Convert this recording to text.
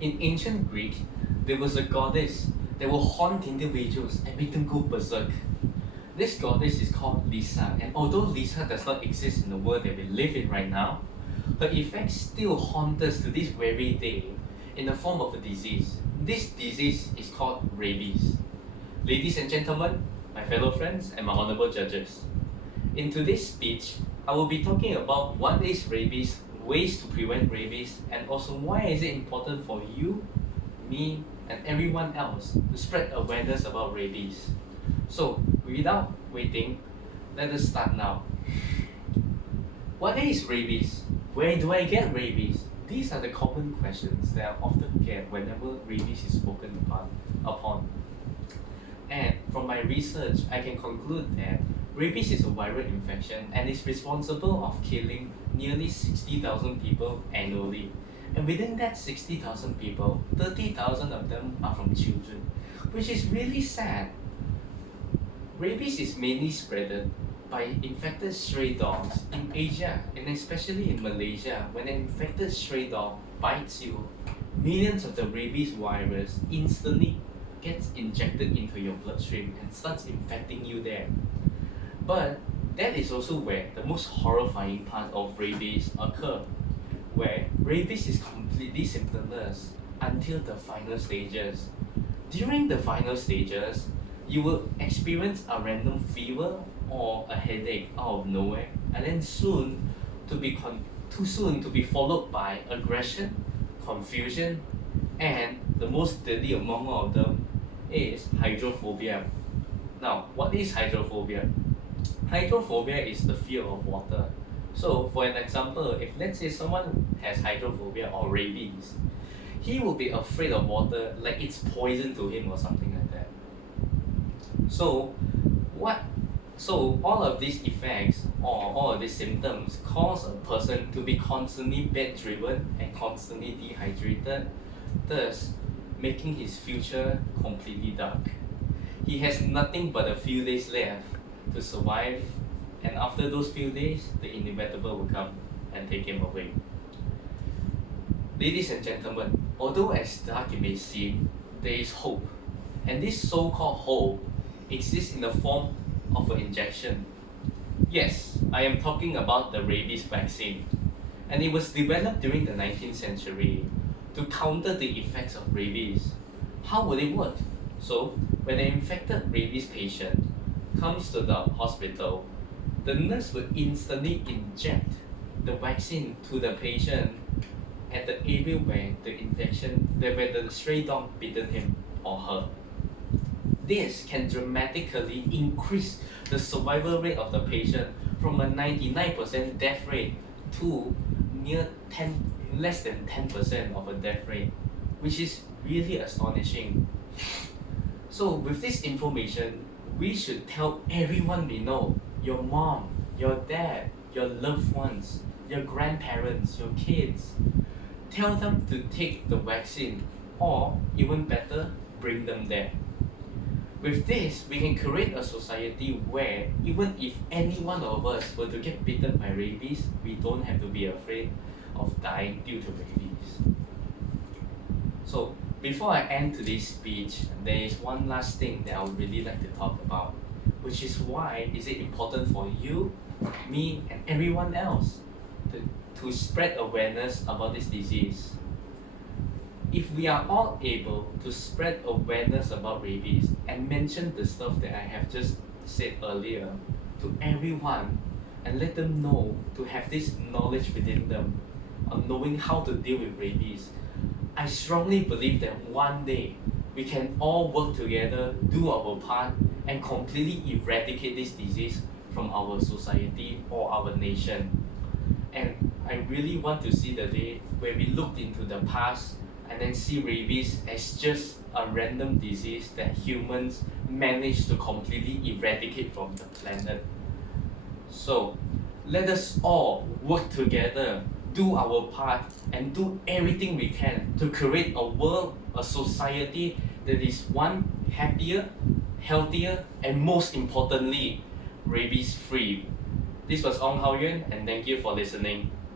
In ancient Greek, there was a goddess that will haunt individuals and make them go berserk. This goddess is called Lisa, and although Lisa does not exist in the world that we live in right now, her effects still haunt us to this very day in the form of a disease. This disease is called rabies. Ladies and gentlemen, my fellow friends, and my honorable judges, in today's speech, I will be talking about what is rabies, ways to prevent rabies, and also why is it important for you, me, and everyone else to spread awareness about rabies. So, without waiting, let us start now. What is rabies? Where do I get rabies? These are the common questions that I often get whenever rabies is spoken upon. And from my research, I can conclude that rabies is a viral infection and is responsible of killing nearly 60,000 people annually. And within that 60,000 people, 30,000 of them are from children, which is really sad. Rabies is mainly spread by infected stray dogs in Asia and especially in Malaysia. When an infected stray dog bites you, millions of the rabies virus instantly gets injected into your bloodstream and starts infecting you there. But that is also where the most horrifying part of rabies occur, where rabies is completely symptomless until the final stages. During the final stages, you will experience a random fever or a headache out of nowhere, and then too soon to be followed by aggression, confusion, and the most deadly among all of them is hydrophobia. Now, what is hydrophobia? Hydrophobia is the fear of water. So, for an example, if let's say someone has hydrophobia or rabies, he will be afraid of water like it's poison to him or something like that. So all of these effects or all of these symptoms cause a person to be constantly bedridden and constantly dehydrated, thus making his future completely dark. He has nothing but a few days left to survive, and after those few days, the inevitable will come and take him away. Ladies and gentlemen, although as dark it may seem, there is hope, and this so-called hope exists in the form of an injection. Yes, I am talking about the rabies vaccine, and it was developed during the 19th century to counter the effects of rabies. How would it work? So, when an infected rabies patient comes to the hospital, the nurse will instantly inject the vaccine to the patient at the area where where the stray dog bitten him or her. This can dramatically increase the survival rate of the patient from a 99% death rate to less than 10% of a death rate, which is really astonishing. So with this information, we should tell everyone we know, your mom, your dad, your loved ones, your grandparents, your kids. Tell them to take the vaccine, or even better, bring them there. With this, we can create a society where even if any one of us were to get bitten by rabies, we don't have to be afraid of dying due to rabies. So, before I end today's speech, there is one last thing that I would really like to talk about, which is why is it important for you, me, and everyone else to spread awareness about this disease. If we are all able to spread awareness about rabies and mention the stuff that I have just said earlier to everyone and let them know to have this knowledge within them on knowing how to deal with rabies, I strongly believe that one day we can all work together, do our part, and completely eradicate this disease from our society or our nation. And I really want to see the day where we look into the past and then see rabies as just a random disease that humans managed to completely eradicate from the planet. So let us all work together, do our part, and do everything we can to create a world, a society that is one, happier, healthier, and most importantly, rabies free. This was Ong Hau Yuan, and thank you for listening.